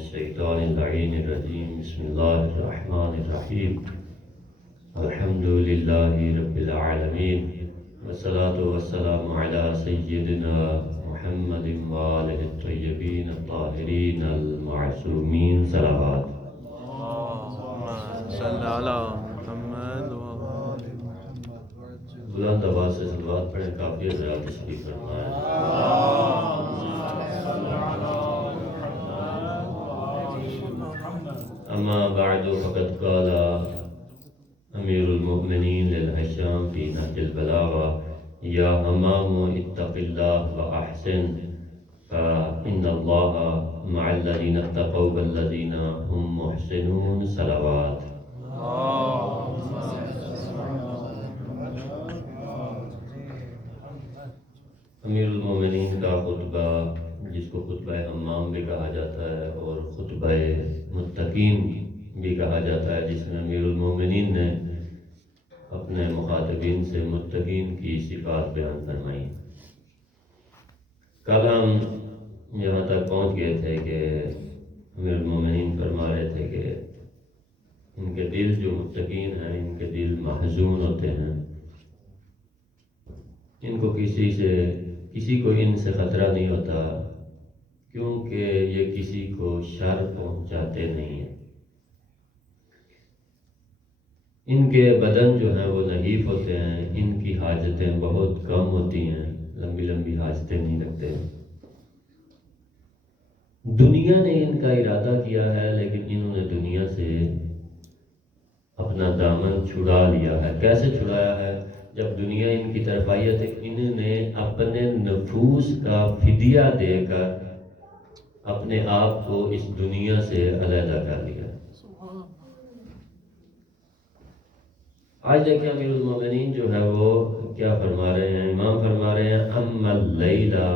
الشيطان اللعين الرجيم بسم الله الرحمن الرحيم الحمد لله رب العالمين والصلاة والسلام على سيدنا محمد وآله الطيبين الطاهرين المعصومين صلوات اللهم صل على محمد وآل بلند آواز سے صلوات پڑھیں، کافی حضرات تشریف فرمائیں۔ اما بعد فقد قال امیر المؤمنین للحشام فی نهج البلاغہ یا امام اتق اللہ واحسن فإن اللہ مع الذین اتقوا والذین هم محسنون صلوات۔ امیر المومنین کا خطبہ، جس کو خطبہ امام بھی کہا جاتا ہے اور خطبہ متقین بھی کہا جاتا ہے، جس میں امیر المومنین نے اپنے مخاطبین سے متقین کی صفات بیان فرمائی۔ کل ہم یہاں تک پہنچ گئے تھے کہ امیر المومنین فرما رہے تھے کہ ان کے دل جو متقین ہیں، ان کے دل محزون ہوتے ہیں، ان کو کسی کو ان سے خطرہ نہیں ہوتا، کیونکہ یہ کسی کو شر پہنچاتے نہیں ہیں۔ ان کے بدن جو ہیں وہ نحیف ہوتے ہیں، ان کی حاجتیں بہت کم ہوتی ہیں، لمبی لمبی حاجتیں نہیں رکھتے۔ دنیا نے ان کا ارادہ کیا ہے، لیکن انہوں نے دنیا سے اپنا دامن چھڑا لیا ہے۔ کیسے چھڑایا ہے؟ جب دنیا ان کی طرف آئی ہے تو انہوں نے اپنے نفوس کا فدیہ دے کر اپنے آپ کو اس دنیا سے علیحدہ کر لیا۔ آج دیکھیں امیر المومنین جو ہے وہ کیا فرما رہے ہیں، امام فرما رہے ہیں اما اللیلہ۔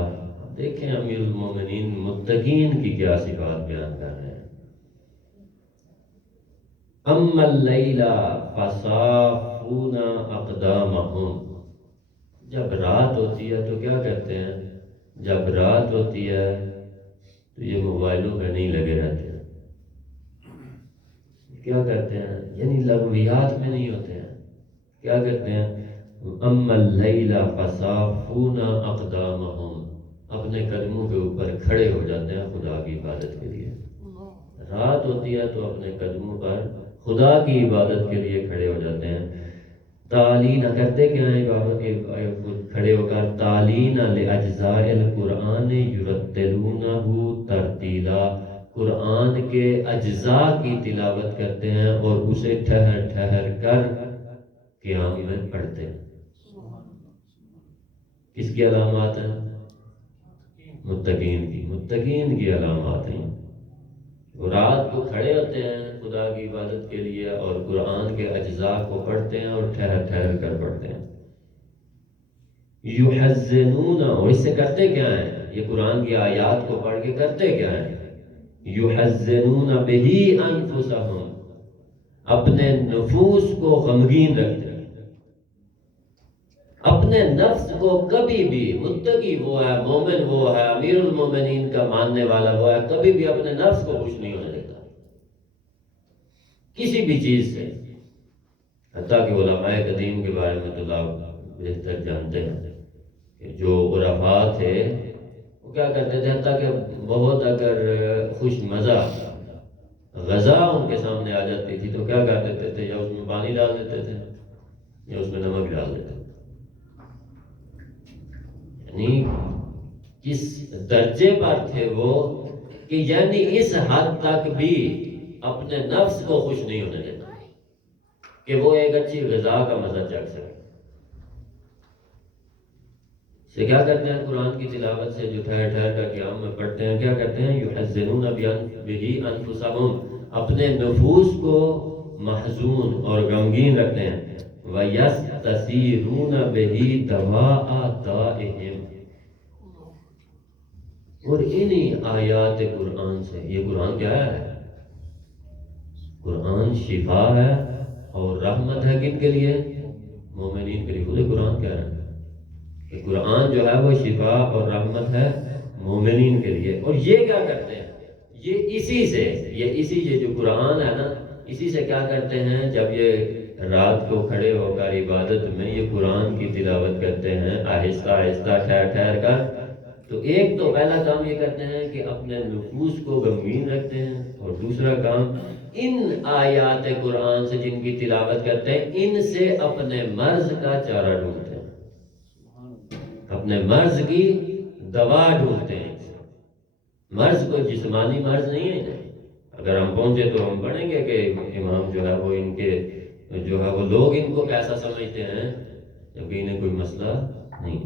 دیکھیں امیر المومنین متقین کی کیا صفات بیان کر رہے ہیں۔ اما اللیلہ فصافون اقدامہم۔ جب رات ہوتی ہے تو کیا کہتے ہیں؟ جب رات ہوتی ہے تو یہ موبائلوں پہ نہیں لگے رہتے ہیں۔ کیا کرتے ہیں؟ یعنی لغویات میں نہیں ہوتے ہیں۔ کیا کہتے ہیں؟ اما اللیلہ فصافون اقدامہم، اپنے قدموں کے اوپر کھڑے ہو جاتے ہیں خدا کی عبادت کے لیے۔ رات ہوتی ہے تو اپنے قدموں پر خدا کی عبادت کے لیے کھڑے ہو جاتے ہیں۔ تعلین کرتے کیا ہیں عبادت کے کھڑے ہو کر؟ تعلین لاجزاء القرآن یرتلونہ ترتیلا، قرآن کے اجزاء کی تلاوت کرتے ہیں اور اسے ٹھہر ٹھہر کر قیام میں پڑھتے ہیں۔ کس کی علامات ہیں؟ متقین کی علامات ہیں۔ رات کو کھڑے ہوتے ہیں خدا کی عبادت کے لیے اور قرآن کے اجزاء کو پڑھتے ہیں اور ٹھہر ٹھہر کر پڑھتے ہیں۔ یحزنون، اور اس سے کرتے کیا ہیں؟ یہ قرآن کی آیات کو پڑھ کے کرتے کیا ہیں؟ یحزنون بہی انفسہم، اپنے نفوس کو غمگین رکھتے ہیں۔ اپنے نفس کو کبھی بھی، متقی وہ ہے، مومن وہ ہے، امیر المومنین کا ماننے والا وہ ہے، کبھی بھی اپنے نفس کو خوش نہیں ہونے دیتا کسی بھی چیز سے۔ حتیٰ کہ علماء قدیم کے بارے میں تو آپ بہتر جانتے ہیں کہ جو عرفاء تھے وہ کیا کرتے تھے، حتیٰ کہ بہت اگر خوش مزہ غذا ان کے سامنے آ جاتی تھی تو کیا کر دیتے تھے؟ یا اس میں پانی ڈال دیتے تھے یا اس میں نمک ڈال دیتے تھے۔ یعنی کس درجے پر تھے وہ کہ یعنی اس حد تک بھی اپنے نفس کو خوش نہیں ہونے دیتا کہ وہ ایک اچھی غذا کا مزہ چکھ سکے۔ سے کیا کرتے ہیں؟ قرآن کی تلاوت سے جو ٹھہر ٹھہر کر قیام میں پڑھتے ہیں، کیا کرتے ہیں؟ یحزنون بہی انفسہم، اپنے نفوس کو محزون اور غمگین رکھتے ہیں۔ وَيَسْتَسِيرُونَ بِهِ دَوَاءَ دَائِهِمْ، اور انہی آیات قرآن سے، یہ قرآن کیا ہے؟ قرآن شفا ہے اور رحمت ہے کن کے لیے؟ مومنین کے لیے۔ خود قرآن کہہ رہا ہے کہ قرآن جو ہے وہ شفا اور رحمت ہے مومنین کے لیے۔ اور یہ کیا کرتے ہیں؟ یہ اسی جو قرآن ہے نا، اسی سے کیا کرتے ہیں، جب یہ رات کو کھڑے ہو کر عبادت میں یہ قرآن کی تلاوت کرتے ہیں آہستہ آہستہ ٹھہر ٹھہر کر، تو ایک تو پہلا کام یہ کرتے ہیں کہ اپنے نفوس کو غمگین رکھتے ہیں، اور دوسرا کام ان آیات قرآن سے جن کی تلاوت کرتے ہیں، ان سے اپنے مرض کا چارہ ڈھونڈتے ہیں، اپنے مرض کی دوا ڈھونڈتے ہیں۔ مرض کوئی جسمانی مرض نہیں ہے، اگر ہم پہنچے تو ہم پڑھیں گے کہ امام جو ہے وہ ان کے جو ہے وہ لوگ ان کو کیسا سمجھتے ہیں، جبکہ انہیں کوئی مسئلہ نہیں۔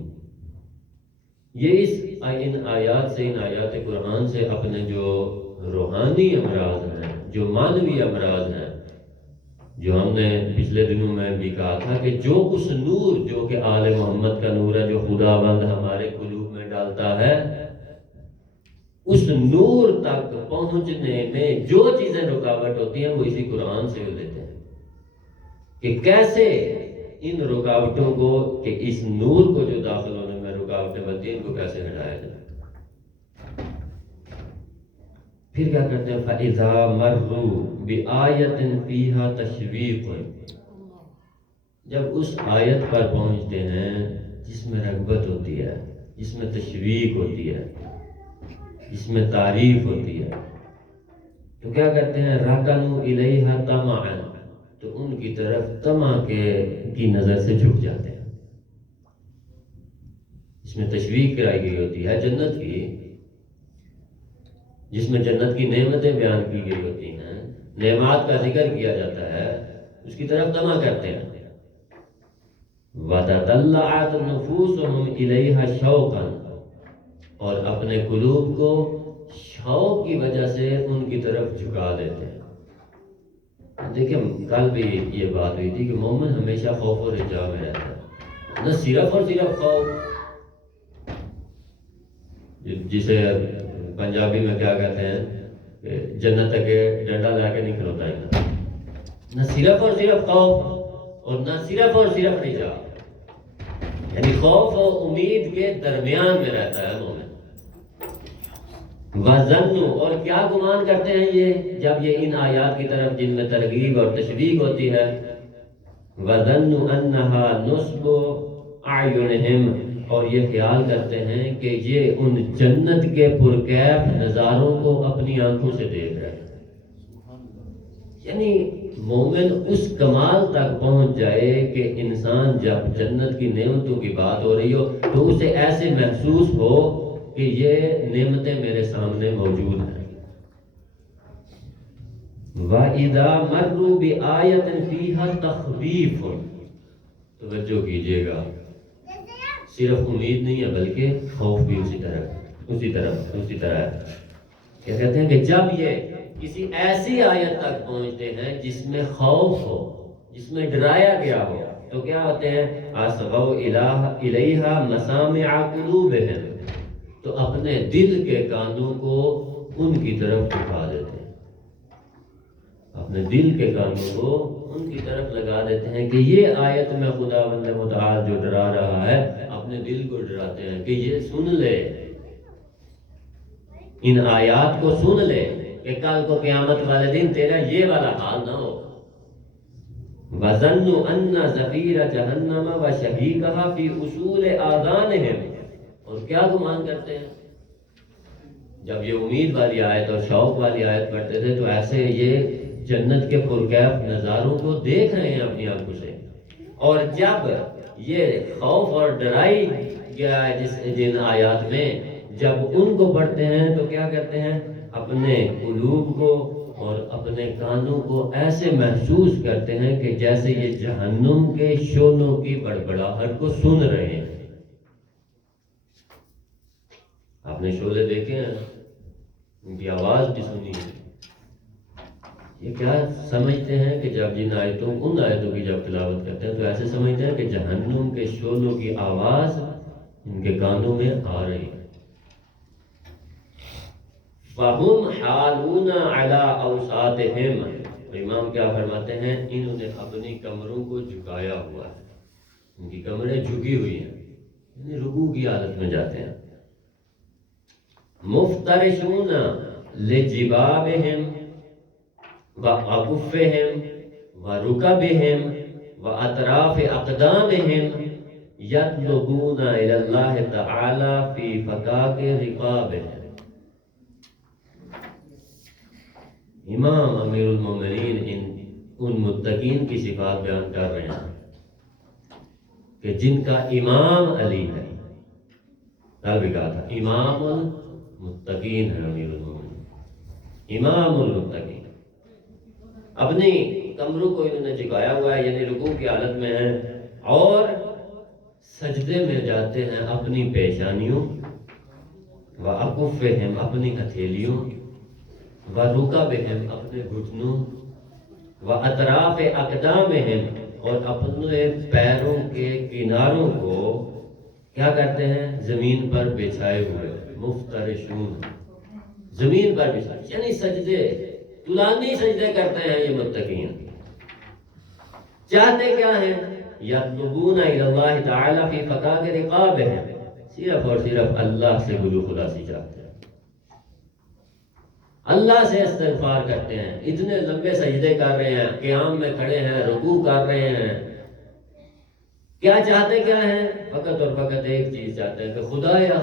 یہ ان آیات سے، ان آیات قرآن سے اپنے جو روحانی امراض ہیں، جو معنوی امراض ہیں، جو ہم نے پچھلے دنوں میں بھی کہا تھا کہ جو اس نور جو کہ آل محمد کا نور ہے، جو خدا بند ہمارے قلوب میں ڈالتا ہے، اس نور تک پہنچنے میں جو چیزیں رکاوٹ ہوتی ہیں وہ اسی قرآن سے لیتے ہیں کہ کیسے ان رکاوٹوں کو، کہ اس نور کو جو داخل ہونے میں رکاوٹیں بنتی ہیں، ان کو کیسے ہٹایا جائے۔ پھر کیا کرتے ہیں، فَإِذَا مَرُّوا بِآیَةٍ فِيهَا تَشْوِیقٌ، جب اس آیت پر پہنچتے ہیں جس میں رغبت ہوتی ہے، جس میں تشویق ہوتی ہے، جس میں تعریف ہوتی ہے، تو کیا کرتے ہیں، رَكَنُوا إِلَيْهَا طَمَعًا، تو ان کی طرف طمع کی نظر سے جھک جاتے ہیں۔ اس میں تشویق کرائی گئی ہوتی ہے جنت کی، جس میں جنت کی نعمتیں بیان کی گئی ہوتی ہیں، نعمات کا ذکر کیا جاتا ہے، اس کی طرف طمع کرتے ہیں۔ وَتَطَلَّعَتْ نُفُوسُهُمْ إِلَيْهَا شَوْقًا، اور اپنے قلوب کو شوق کی وجہ سے ان کی طرف جھکا دیتے ہیں۔ دیکھیں کل بھی یہ بات ہوئی تھی کہ مومن ہمیشہ خوف و رجا میں رہتا ہے، نہ صرف اور صرف خوف، جسے پنجابی میں کیا کہتے ہیں کہ جنت تک ڈنڈا لا کے نہیں کھلوتا ہے، نہ صرف اور صرف خوف اور نہ صرف اور صرف رجا، یعنی خوف و امید کے درمیان میں رہتا ہے مومن۔ وَظَنُّوا، اور کیا گمان کرتے ہیں یہ جب یہ ان آیات کی طرف جن میں ترغیب اور تشویق ہوتی ہے، وَظَنُّوا أَنَّهَا نُصْبُ أَعْيُنِهِمْ، اور یہ خیال کرتے ہیں کہ یہ ان جنت کے پرکیف نظاروں کو اپنی آنکھوں سے دیکھ رہے ہیں۔ یعنی مومن اس کمال تک پہنچ جائے کہ انسان جب جنت کی نعمتوں کی بات ہو رہی ہو تو اسے ایسے محسوس ہو کہ یہ نعمتیں میرے سامنے موجود ہیں۔ وَإِذَا مَرُّوا بِآیَةٍ فِيهَا تَخْوِیفٌ، توجہ کیجئے گا، صرف امید نہیں ہے بلکہ خوف بھی اسی طرح ہے۔ کیا کہتے ہیں کہ جب یہ کسی ایسی آیت تک پہنچتے ہیں جس میں خوف ہو، جس میں ڈرایا گیا ہو، تو کیا ہوتے ہیں، أَصْغَوْا إِلَيْهَا مَسَامِعَ قُلُوبِهِمْ، تو اپنے دل کے کانوں کو ان کی طرف جھکا دیتے ہیں، اپنے دل کے کانوں کو ان کی طرف لگا دیتے ہیں کہ یہ آیت میں خدا بند متعال جو ڈرا رہا ہے، اپنے دل کو ڈراتے ہیں کہ یہ سن لے، ان آیات کو سن لے کہ کل کو قیامت والے دن تیرا یہ والا حال نہ ہو۔ وَظَنُّوا أَنَّ زَفِيرَ جَهَنَّمَ وَشَهِيقَهَا فِي أُصُولِ آذَانِهِمْ، اور کیا گمان کرتے ہیں، جب یہ امید والی آیت اور شوق والی آیت پڑھتے تھے تو ایسے یہ جنت کے پرکیف نظاروں کو دیکھ رہے ہیں اپنی آنکھوں سے، اور جب یہ خوف اور ڈرائی گیا ہے جن آیات میں، جب ان کو پڑھتے ہیں تو کیا کرتے ہیں، اپنے قلوب کو اور اپنے کانوں کو ایسے محسوس کرتے ہیں کہ جیسے یہ جہنم کے شعلوں کی بڑبڑاہٹ کو سن رہے ہیں۔ آپ نے شعلے دیکھے ہیں، ان کی آواز بھی سنی ہے۔ یہ کیا سمجھتے ہیں کہ جب ان آیتوں کی جب تلاوت کرتے ہیں تو ایسے سمجھتے ہیں کہ جہنم کے شعلوں کی آواز ان کے کانوں میں آ رہی ہے۔ فَهُمْ حَالُونَ عَلَىٰ أَوْسَاطِهِمْ، امام کیا فرماتے ہیں، انہوں نے اپنی کمروں کو جھکایا ہوا ہے، ان کی کمریں جھکی ہوئی ہیں، یعنی رکوع کی حالت میں جاتے ہیں۔ مفترشون لجبابہم وأکفہم ورکبہم واطراف اقدامہم یطلبون الی اللہ تعالی فی فکاک رقابہم. امام امیر المومنین ان متقین کی صفات بیان کر رہے ہیں کہ جن کا امام علی ہے. کل بھی کہا تھا امام المتقین ہے امیر المومنین، امام المتقین. اپنی کمروں کو انہوں نے جھکایا ہوا ہے، یعنی رکوع کی حالت میں ہیں اور سجدے میں جاتے ہیں اپنی پیشانیوں، وَأَكُفِّهِمْ اپنی ہتھیلیوں، وَرُكَبِهِمْ اپنے گھٹنوں، وَأَطْرَافِ أَقْدَامِهِمْ اور اپنے پیروں کے کناروں کو کیا کرتے ہیں؟ زمین پر بچھائے ہوئے، مفترشون، زمین پر بچھائے، یعنی سجدے طولانی سجدے کرتے ہیں یہ متقین. چاہتے کیا ہیں؟ یطلبون الی اللہ تعالی فی فکاک رقابہم، صرف اور صرف اللہ سے گلو خلاصی چاہتے ہیں، اللہ سے استغفار کرتے ہیں. اتنے لمبے سجدے کر رہے ہیں، قیام میں کھڑے ہیں، رکوع کر رہے ہیں. کیا چاہتے کیا ہیں؟ فقط اور فقط ایک چیز چاہتے ہیں کہ خدایا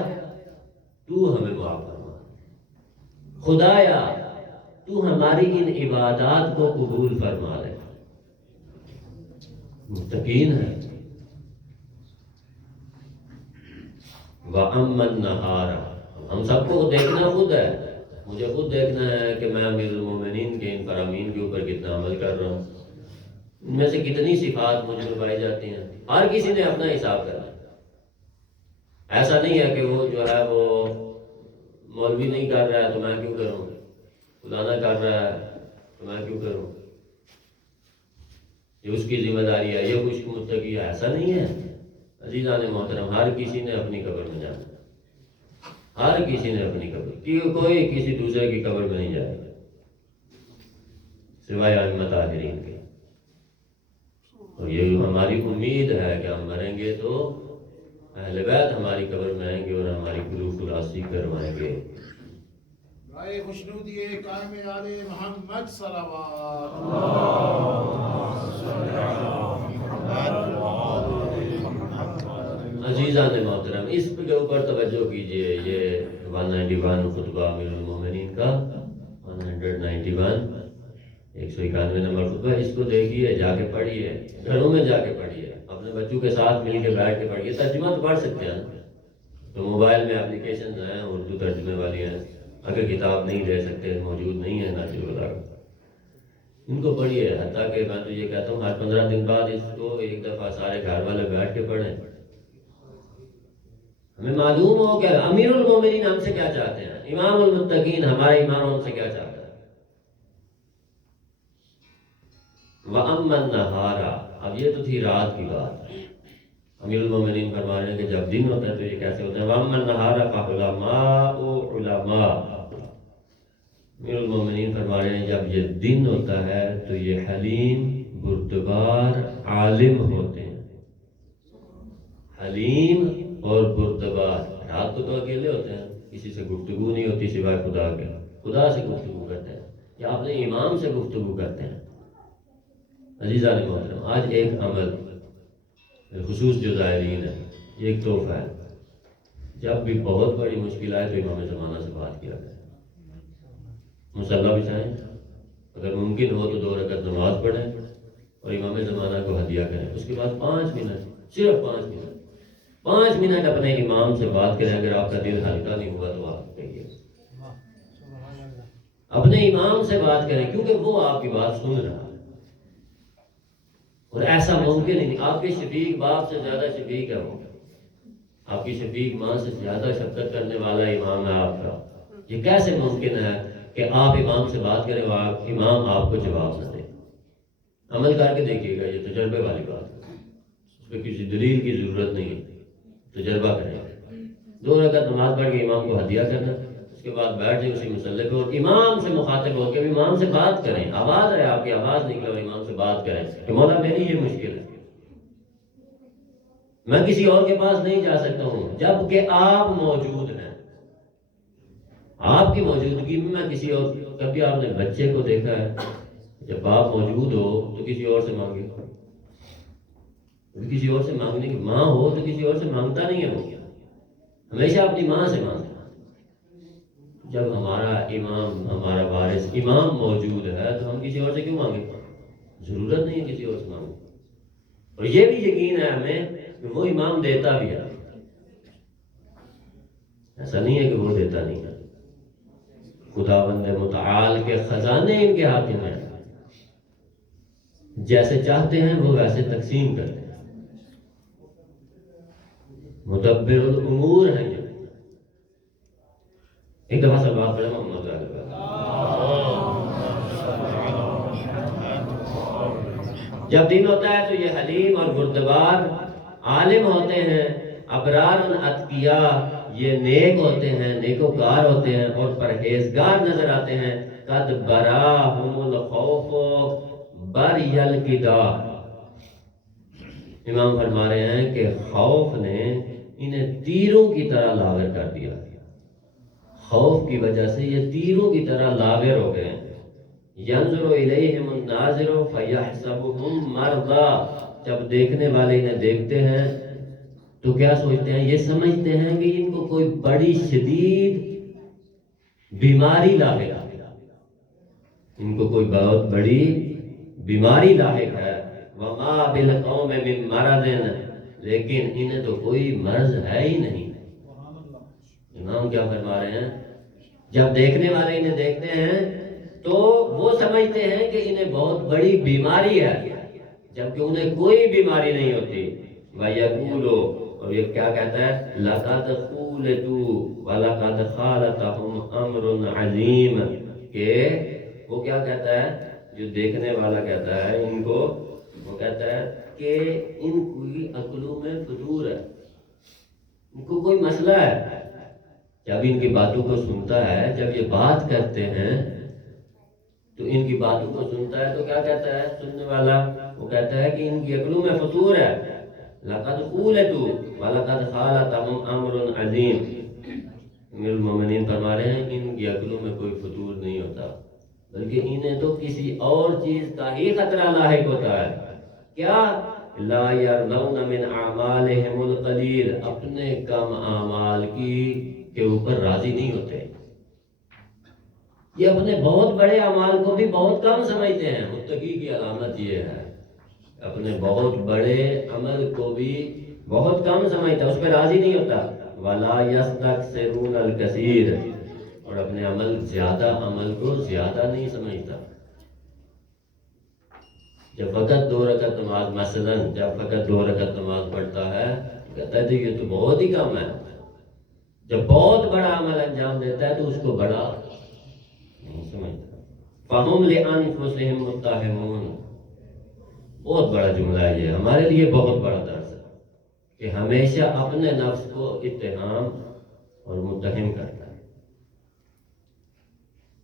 تو ہمیں معاف فرما، خدایا تو ہماری ان عبادات کو قبول فرما لے. متقین ہے. وَأَمَّا النَّهَارَ، ہم سب کو دیکھنا خود ہے، مجھے خود دیکھنا ہے کہ میں امیر المومنین کے ان فرامین کے اوپر کتنا عمل کر رہا ہوں، ان میں سے کتنی صفات مجھ میں پائی جاتی ہیں. ہر کسی نے اپنا حساب کرنا. ایسا نہیں ہے کہ وہ جو ہے وہ مولوی نہیں کر رہا ہے تو میں کیوں کروں، فلانا کر رہا ہے تو میں کیوں کروں، یہ اس کی ذمہ داری ہے، یہ کچھ متقی ہے. ایسا نہیں ہے عزیزان محترم. ہر کسی نے اپنی قبر میں جانا، ہر کسی نے اپنی قبر، کوئی کسی دوسرے کی قبر میں نہیں جائے گا سوائے ائمہ طاہرین کے. اور یہ ہماری امید ہے کہ ہم مریں گے تو اہل بیت ہماری قبر میں آئیں گے اور ہماری قلوب خلاصی کروائیں گے. رائے خوشنودی قائم آل محمد صلوات. عزیزان محترم، اس کے اوپر توجہ کیجئے. یہ 191 خطبہ امیر المومنین کا 191 191 نمبر خطبہ. اس کو دیکھیے، جا کے پڑھیے، گھروں میں جا کے پڑھیے، اپنے بچوں کے ساتھ مل کے بیٹھ کے پڑھیے. ترجمہ تو پڑھ سکتے ہیں تو موبائل میں اپلیکیشن ہیں اردو ترجمے والی ہیں. اگر کتاب نہیں لے سکتے، موجود نہیں ہے ناشر البلاغہ، ان کو پڑھیے. حتیٰ کہ میں تو یہ کہتا ہوں ہر 15 دن بعد اس کو ایک دفعہ سارے گھر والے بیٹھ کے پڑھیں. ہمیں معلوم ہو کہ امیر المومنین ہم سے کیا چاہتے ہیں، امام المتقین ہمارے امام ہم سے کیا چاہتا ہے. وَأَمَّا النَّهَارَ، اب یہ تو تھی رات کی بات. امیر المومنین فرما رہے ہیں کہ جب دن ہوتا ہے تو یہ کیسے ہوتا ہے. وَأَمَّا النَّهَارَ فَعُلَمَاءُ عُلَمَاء، امیر المومنین فرما رہے ہیں جب یہ دن ہوتا ہے تو یہ حلیم بردبار عالم ہوتے ہیں. حلیم اور بردبار. رات کو تو اکیلے ہوتے ہیں، کسی سے گفتگو نہیں ہوتی سوائے خدا کے، خدا سے گفتگو کرتے ہیں یا اپنے امام سے گفتگو کرتے ہیں. عزیزان محترم، آج ایک عمل خصوص جو زائرین ہے، یہ ایک تحفہ ہے. جب بھی بہت بڑی مشکل آئے تو امام زمانہ سے بات کیا کریں. مصلی بچھائیں، اگر ممکن ہو تو 2 رکعت نماز پڑھیں اور امام زمانہ کو ہدیہ کریں. اس کے بعد 5 منٹ، صرف 5 منٹ اپنے امام سے بات کریں. اگر آپ کا دل ہلکا نہیں ہوا تو آپ کہیے اپنے امام سے بات کریں، کیونکہ وہ آپ کی بات سن رہا ہے. اور ایسا ممکن ہی نہیں. آپ کے شفیق باپ سے زیادہ شفیق ہے وہ، آپ کی شفیق ماں سے زیادہ شفقت کرنے والا امام ہے آپ کا. یہ کیسے ممکن ہے کہ آپ امام سے بات کریں اور امام آپ کو جواب نہ دے؟ عمل کر کے دیکھیے گا، یہ تجربے والی بات ہے، اس پہ کسی دلیل کی ضرورت نہیں ہے. تجربہ کریں. 2 رکعت نماز پڑھ کے امام کو ہدیہ کرنا، اس کے بعد بیٹھ جائیں اسی مصلی پہ اور امام سے مخاطب ہو کے امام سے بات کریں. آواز ہے آپ کی، آواز نکلے اور امام سے بات کریں کہ مولا میری یہ مشکل ہے، میں کسی اور کے پاس نہیں جا سکتا ہوں. جب کہ آپ موجود ہیں، آپ کی موجودگی میں کسی اور، کبھی آپ نے بچے کو دیکھا ہے جب باپ موجود ہو تو کسی اور سے مانگے؟ کسی اور سے مانگنے کی، ماں ہو تو کسی اور سے مانگتا نہیں ہے، وہ ہمیشہ اپنی ماں سے مانگتا ہے۔ جب ہمارا امام، ہمارا وارث امام موجود ہے تو ہم کسی اور سے کیوں مانگیں؟ ضرورت نہیں ہے کسی اور سے مانگیں۔ اور یہ بھی یقین ہے ہمیں کہ وہ امام دیتا بھی ہے، ایسا نہیں ہے کہ وہ دیتا نہیں ہے۔ خداوند متعال کے خزانے ان کے ہاتھ میں ہیں، جیسے چاہتے ہیں وہ ویسے تقسیم کرتے ہیں، مدبر الامور ہیں یہ۔ ایک دفعہ سے بات کریں محمد علیہ وسلم۔ جب دن ہوتا ہے تو یہ حلیم اور بردبار عالم ہوتے ہیں، ابرار اتقیا یہ نیک ہوتے ہیں، نیکوکار ہوتے ہیں اور پرہیزگار نظر آتے ہیں۔ قد براہم الخوف بر یلقدا، امام فرما رہے ہیں کہ خوف نے انہیں تیروں کی طرح لاغر کر دیا، خوف کی وجہ سے یہ تیروں کی طرح لاغر ہو گئے۔ ینظر الیہم الناظر فیحسبہم مرضی، جب دیکھنے والے انہیں دیکھتے ہیں تو کیا سوچتے ہیں؟ یہ سمجھتے ہیں کہ ان کو کوئی بڑی شدید بیماری لاحق ہے، ان کو کوئی بہت بڑی بیماری لاحق ہے۔ وما بالقوم من مرض، لیکن انہیں تو کوئی مرض ہے ہی نہیں۔ امام کیا فرما رہے ہیں؟ جب دیکھنے والے انہیں دیکھتے ہیں تو وہ سمجھتے ہیں کہ انہیں بہت بڑی بیماری ہے، جبکہ انہیں کوئی بیماری نہیں ہوتی۔ وَيَقُولُ، اور یہ کیا کہتا ہے؟ لَقَدْ خُولِتُوا وَلَقَدْ خَالَطَهُمْ أَمْرٌ عَظِيمٌ، کہ وہ کیا کہتا ہے؟ جو دیکھنے والا کہتا ہے ان کو، وہ کہتا ہے کہ ان کی عقلوں میں فطور ہے، ان کو کوئی مسئلہ ہے۔ جب ان کی باتوں کو سنتا ہے، جب یہ بات کرتے ہیں تو ان کی باتوں کو سنتا ہے تو کیا کہتا ہے سننے والا؟ وہ کہتا ہے کہ ان کی عقلوں میں فطور ہے۔ لَقَدْ خُولِتُوا وَلَقَدْ خَالَطَهُمْ أَمْرٌ عَظِيمٌ، امیر المومنین فرما رہے ہیں کہ ان کی عقلوں میں کوئی فطور نہیں ہوتا، بلکہ انہیں تو کسی اور چیز کا ہی خطرہ لاحق ہوتا ہے۔ کیا؟ لا يرضون من اعمالهم القلیل، اپنے کم اعمال کے اوپر راضی نہیں ہوتے۔ یہ اپنے بہت بڑے اعمال کو بھی بہت کم سمجھتے ہیں۔ متقی کی علامت یہ ہے، اپنے بہت بڑے عمل کو بھی بہت کم سمجھتا ہے، اس پہ راضی نہیں ہوتا۔ وَلَا يَسْتَكْثِرُونَ الْكَثِيرَ، اور اپنے زیادہ عمل کو زیادہ نہیں سمجھتا۔ جب فقط 2 رکعت نماز، مثلاً جب فقط 2 رکعت نماز پڑھتا ہے کہتا ہے یہ تو بہت ہی کم ہے۔ جب بہت بڑا عمل انجام دیتا ہے تو اس کو بڑا نہیں سمجھتا۔ فَهُمْ لِأَنفُسِهِمْ مُتَّهِمُونَ، بہت بڑا جملہ ہے یہ، ہمارے لیے بہت بڑا درس ہے کہ ہمیشہ اپنے نفس کو اتہام اور متہم کرتا ہے،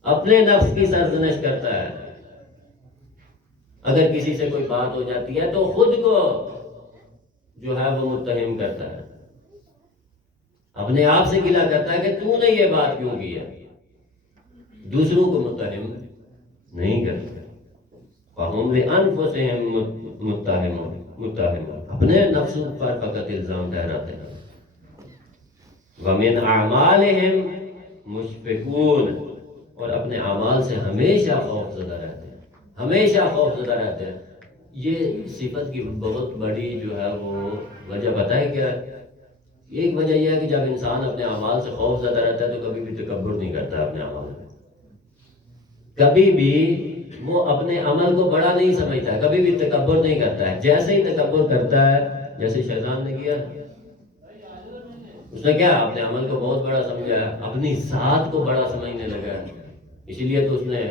اپنے نفس کی سرزنش کرتا ہے۔ اگر کسی سے کوئی بات ہو جاتی ہے تو خود کو جو ہے وہ متہم کرتا ہے، اپنے آپ سے گلہ کرتا ہے کہ تو نے یہ بات کیوں کی ہے، دوسروں کو متہم نہیں کرتا۔ فَهُمْ لِأَنفُسِهِمْ مُتَّهِمُونَ، اپنے نفسوں پر فقط الزام ٹھہراتے ہیں۔ وَمِنْ أَعْمَالِهِمْ مُشْفِقُونَ، اور اپنے اعمال سے ہمیشہ خوف زدہ رہتے ہیں، ہمیشہ خوف زدہ رہتے ہیں۔ یہ صفت کی بہت بڑی جو ہے وہ وجہ بتائے کیا ہے؟ ایک وجہ یہ ہے کہ جب انسان اپنے اعمال سے خوف زدہ رہتا ہے تو کبھی بھی تکبر نہیں کرتا ہے اپنے اعمال میں، کبھی بھی وہ اپنے عمل کو بڑا نہیں سمجھتا ہے، کبھی بھی تکبر نہیں کرتا ہے۔ جیسے ہی تکبر کرتا ہے، جیسے شیطان نے کیا، اس نے کیا اپنے عمل کو بہت بڑا سمجھا ہے، اپنی ذات کو بڑا سمجھنے لگا ہے۔ اسی لیے تو اس نے،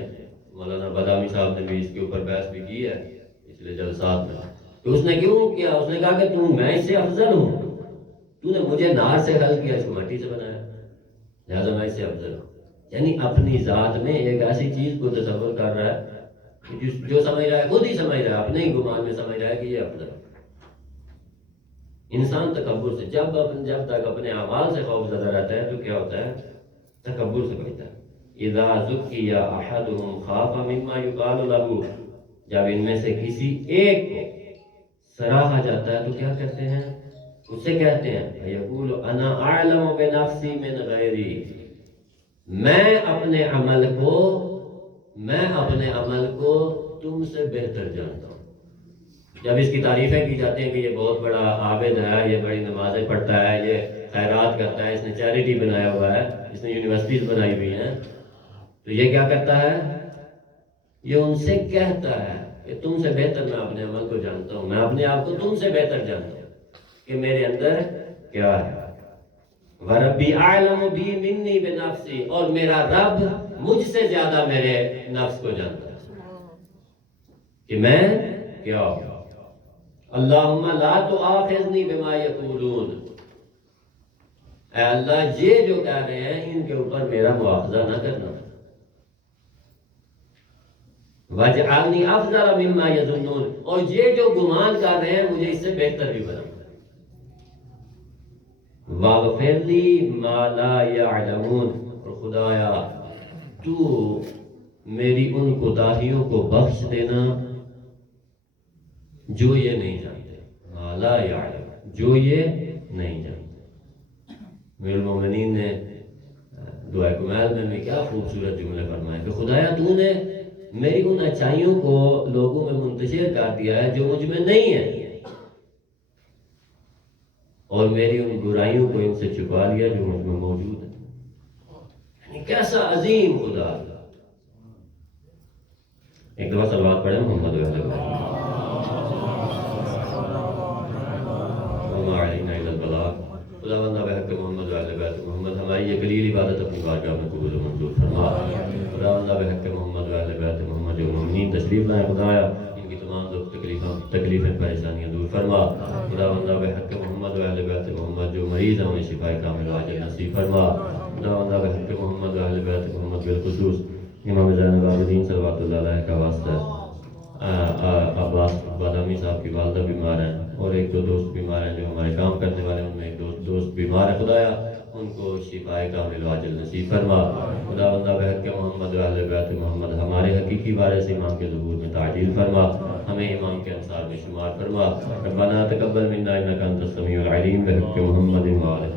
مولانا بادامی صاحب نے بھی اس کے اوپر بحث بھی کی ہے پچھلے جلسات میں، تو اس نے کیوں کیا؟ اس نے کہا کہ میں اس سے افضل ہوں، تو نے مجھے نار سے خلق کیا، اس کو مٹی سے بنایا، لہٰذا میں اس سے افضل ہوں۔ یعنی اپنی ذات میں ایک ایسی چیز کو تصور کر رہا ہے جو سمجھ رہا ہے، خود ہی سمجھ رہا ہے، اپنے ہی گمان میں سمجھ رہا ہے کہ یہ افضل ہے۔ انسان تکبر سے جب تک اپنے اعمال سے خوف زدہ رہتا ہے تو کیا ہوتا ہے؟ تکبر سے بچتا ہے. اذا ذکی احدهم خاف مما یقال له، جب ان میں سے کسی ایک کو سراہا جاتا ہے تو کیا کہتے ہیں؟ اسے کہتے ہیں یقول انا اعلم بنفسی من غیری، میں اپنے عمل کو تم سے بہتر جانتا ہوں. جب اس کی تعریفیں کی جاتی ہیں کہ یہ بہت بڑا عابد ہے، یہ بڑی نمازیں پڑھتا ہے، یہ خیرات کرتا ہے، اس نے چیریٹی بنایا ہوا ہے، اس نے یونیورسٹیز بنائی ہوئی ہیں، تو یہ کیا کرتا ہے؟ یہ ان سے کہتا ہے کہ تم سے بہتر میں اپنے عمل کو جانتا ہوں، میں اپنے آپ کو تم سے بہتر جانتا ہوں کہ میرے اندر کیا ہے. وَرَبِّ أَعْلَمُ بِي مِنِّي بِنَفْسِي، اور میرا رب مجھ سے زیادہ میرے نفس کو جانتا ہے کہ میں کیا ہوں. اللہم لا تؤاخذنی بما یقولون، اے اللہ یہ جو کہہ رہے ہیں ان کے اوپر میرا مواخذہ نہ کرنا. وَاجْعَلْنِي أَفْضَلَ مِمَّا يَظُنُّونَ، اور یہ جو گمان کر رہے ہیں مجھے اس سے بہتر بھی بنا. وَاغْفِرْ لِي مَا لَا يَعْلَمُونَ، اور خدایا تو میری ان کوتاہیوں کو بخش دینا جو یہ نہیں جانتے. مَا لَا يَعْلَمُونَ، جو یہ نہیں جانتے. امیر المومنین نے دعائے کمیل میں بھی کیا خوبصورت جملے فرمائے کہ خدایا تو نے میری ان اچھائیوں کو لوگوں میں منتشر کر دیا ہے جو مجھ میں نہیں ہے، اور میری ان برائیوں کو ان سے چھپا لیا جو مجھ میں موجود ہے. یعنی کیسا عظیم خدا. ایک دفعہ صلوات پڑھیں محمد وعلیہ وما علینا الا البلاغ. خداوند بحق محمد وعلیہ بیت محمد ہماری یہ قلیل عبادت اپنی بارگاہ میں قبول و منظور فرما. خداوند بحق محمد وعلیہ بیت محمد جو مومنین تشریف لائے خدایا ان کی تمام تکلیفیں پریشانیاں دور فرما. خداوند بحق محمد وعلیہ بیت محمد جو مریض ہیں انہیں شفا کامل عاجل نصیب فرما. خداوند بحق محمد وعلیہ بیت محمد بالخصوص امام زین العابدین صلوات اللہ علیہ کا واسطہ عباس بادامی صاحب کی والدہ بیمار ہیں اور ایک دو دوست بیمار ہیں جو ہمارے کام کرنے والے ہیں، ان میں ایک دوست بیمار ہے. خدایا ان کو شفا کامل عاجل نصیب فرما. خداوند بحق محمد وعلیہ بیت محمد ہمارے حقیقی وارث امام کے ظہور میں تعجیل فرما، ہمیں امام کے انصار میں شمار فرما. ربنا تقبل منا انک انت السمیع العلیم بحق محمد وعلیہ